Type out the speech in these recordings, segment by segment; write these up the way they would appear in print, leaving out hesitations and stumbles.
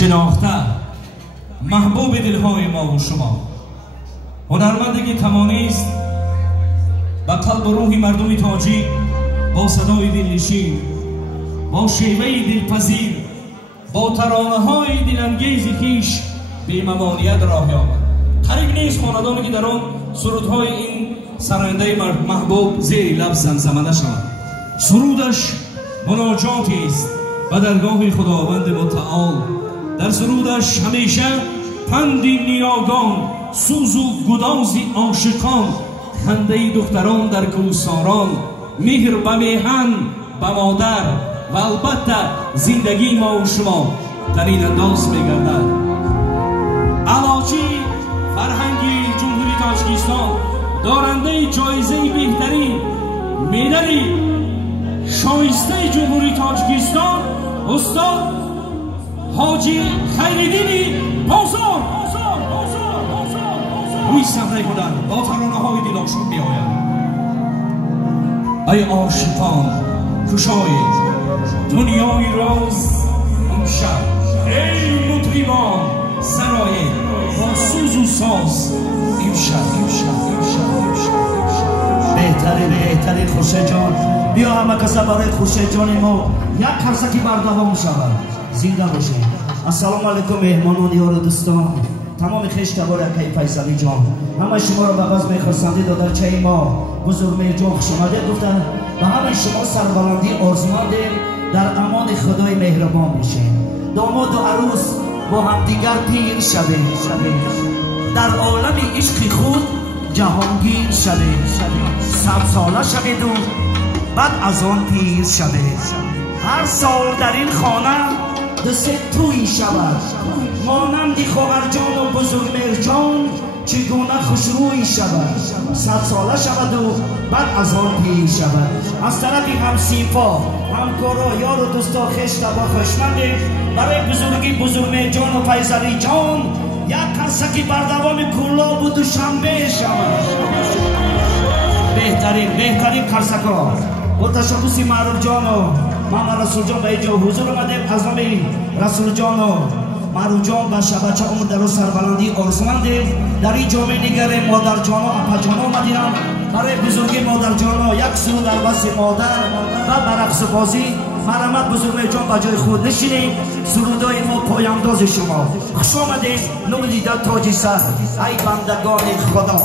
شناخته محبوب دلهای ما و شما، هنرمندی که توانست به قلب و روح مردم تاجیک با صدای دلنشین، با شیوه دلپذیر، با ترانه‌های دلانگیز خویش به ممانعت راه آمد. قریب نیست خاندانی که در آن سرودهای این سراینده محبوب زیر لب زمزمه شود. سرودش مناجاتی است به درگاه خداوند متعال. در سرودش همیشه پند نیاگان، سوز و گداز عاشقان، خنده دختران در کوهساران، مهر به میهن به مادر و البته زندگی ما و شما در این انداز میگردد. علاجی فرهنگی جمهوری تاجیکستان، دارنده جایزه بهترین مدال شایسته جمهوری تاجیکستان، استاد حاجی خیرالدین بازار روی صحنه بلند با ترانه‌های دلآشوب می‌آید. ای عاشقان گشایید دنیای راز امشب، ای مطربان سرایید با سوز و ساز امشب. بهتری خوشه جان، بیا همه کسا برای خوشه جان ما یک کرسکی بردوام شود. زنده باشید. السلام علیکم مهمانان یار و دوستان، تمام خویش تبار اکی فیصلی جان، همه شما را به بزم خرسندی دادن چه ما بزرگ میرجان خوش آمده گفتن و همه شما سربلندی آرزومندیم در امان خدای مهربان میشین. داماد و عروس با همدیگر پیر شویم، در عالم عشق خود جهانگیر شویم، 100 ساله شوید و بعد از آن پیر شوید. هر سال در این خانه دسته توی شود، مانند خواهر جان و بزرگ مرجان چگونه خوشروی شود. 100 ساله شود و بعد از آن پیر شود. از طرفی هم سیفا همکارا یار و دوستا خویش با خوشمندیم برای بزرگی بزرگ مرجان و فیصلی جان یک کرسکی بردوام کلا بود و شنبه شود. بهترین کرسکا با تشخصی معروف جان و محمد رسول جان به اینجا حضور آمدیم. از نام رسول جان و معروف جان و شبچه عمر در سربلندی آرزومندیم. در این جامعه دیگر مادر جان و اپا جان آمدیم برای بزرگی مادر جان یک سرود در وصف مادر و برقص بازی. مرحمت بزرگ جان به جای خود نشینید. سرودای ما پایانداز شما. خوش آمدید. نور دیده تاج سر ای بندگان خدا.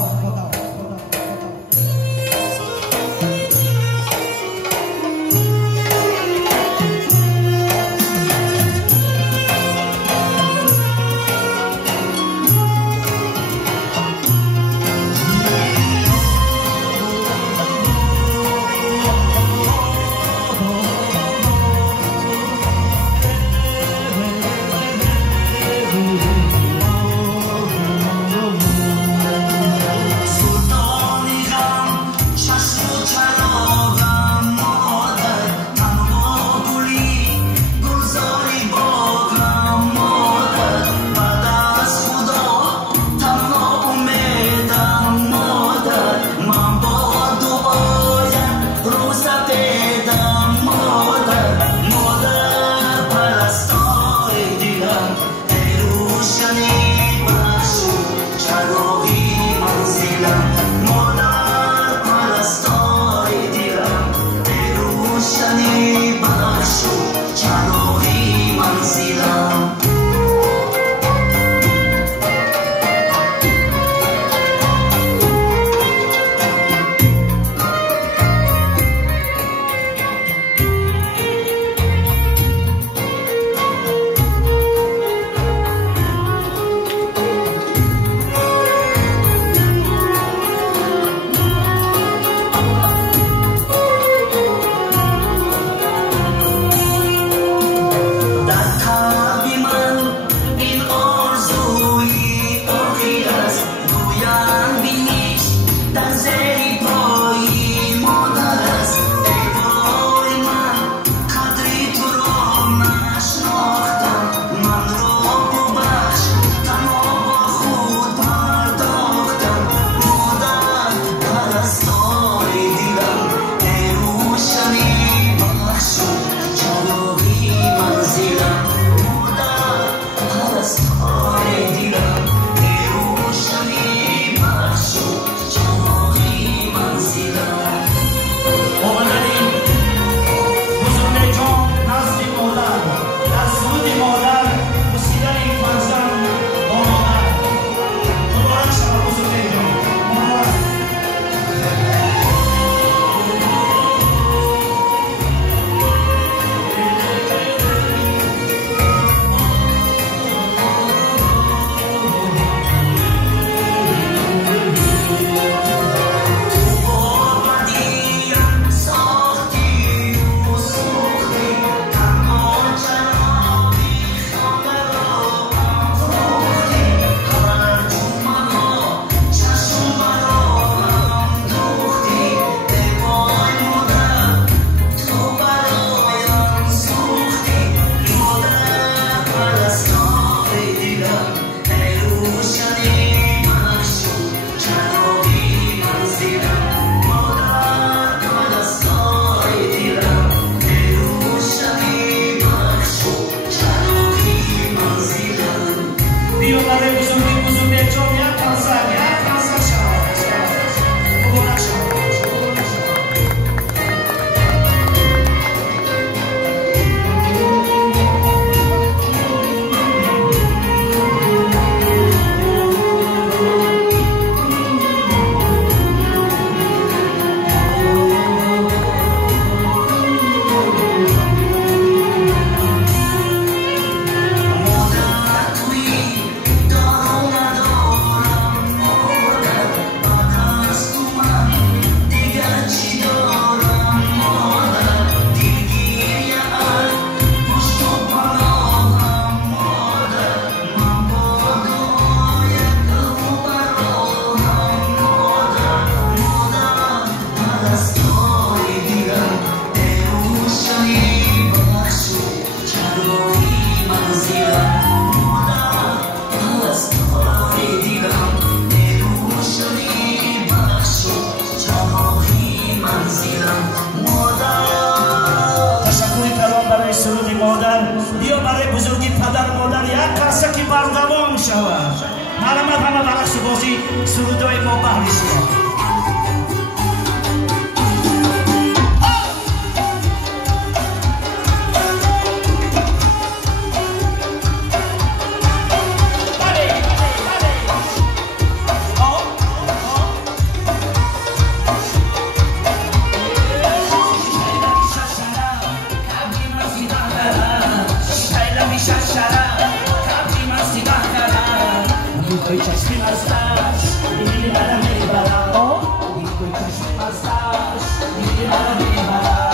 بردوام شود مرمت همه برقص بازی سرودای ما بحریش کن Oi, chasmi mastas, dili bala me bala. Oi, chasmi mastas, dili bala me bala.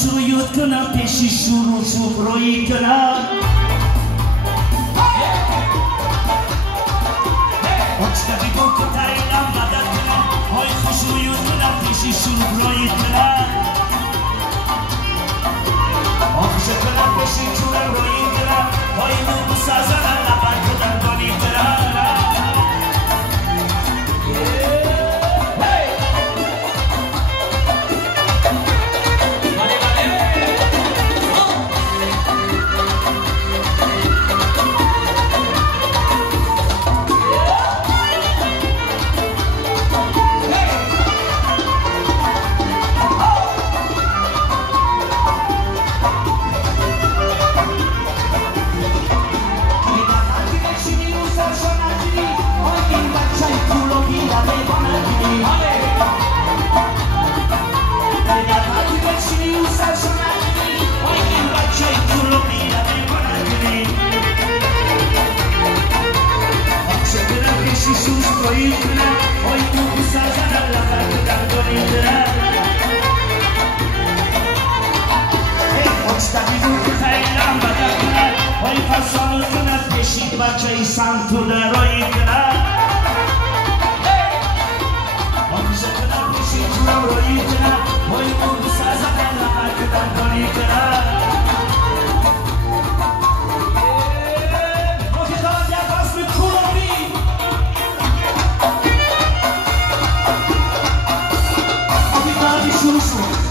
خوشرویت کنم پیشی شروع روی کنم آچکا بیگو کتایلم مدد کنم های خوشرویت کنم پیشی شروع روی کنم آخشه کنم پیشی چورم روی کنم های نوبو سازنم نبر کدن بانی کنم بچه سنتو درایی کنم آخیشه کنم پیشی جورم رایی کنم های مونگو سازنم لحر کدن کنی کنم روکی دارم یک اسم کلوبی آبی دارمی شروع شد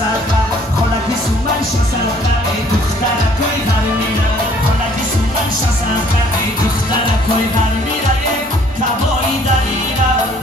شسرخه خالکی سومن شسرخه ای دخترکای غرمیره خالکی سومن شسرخه ای دخترکای غرمیره کبایی دریره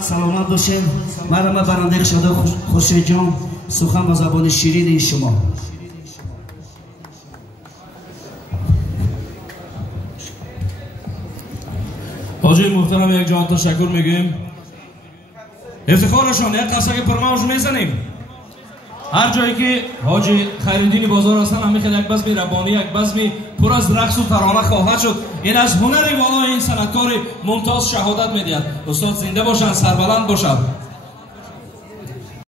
سلامت باشین. مرحبا برنده شده خورشید جان، سخن با زبان شیرین شما. حاجی محترم یک جان تشکر میگیم. افتخارشان یک قصه پرماش میزنیم. هر جایی که حاجی خیرالدین بازار هستن همیشه یک بزم ربانی، یک بزم پر از رقص و ترانه خواهد شد. این از هنر والای این صنعتکار ممتاز شهادت میدهد. استاد زنده باشند، سربلند باشند.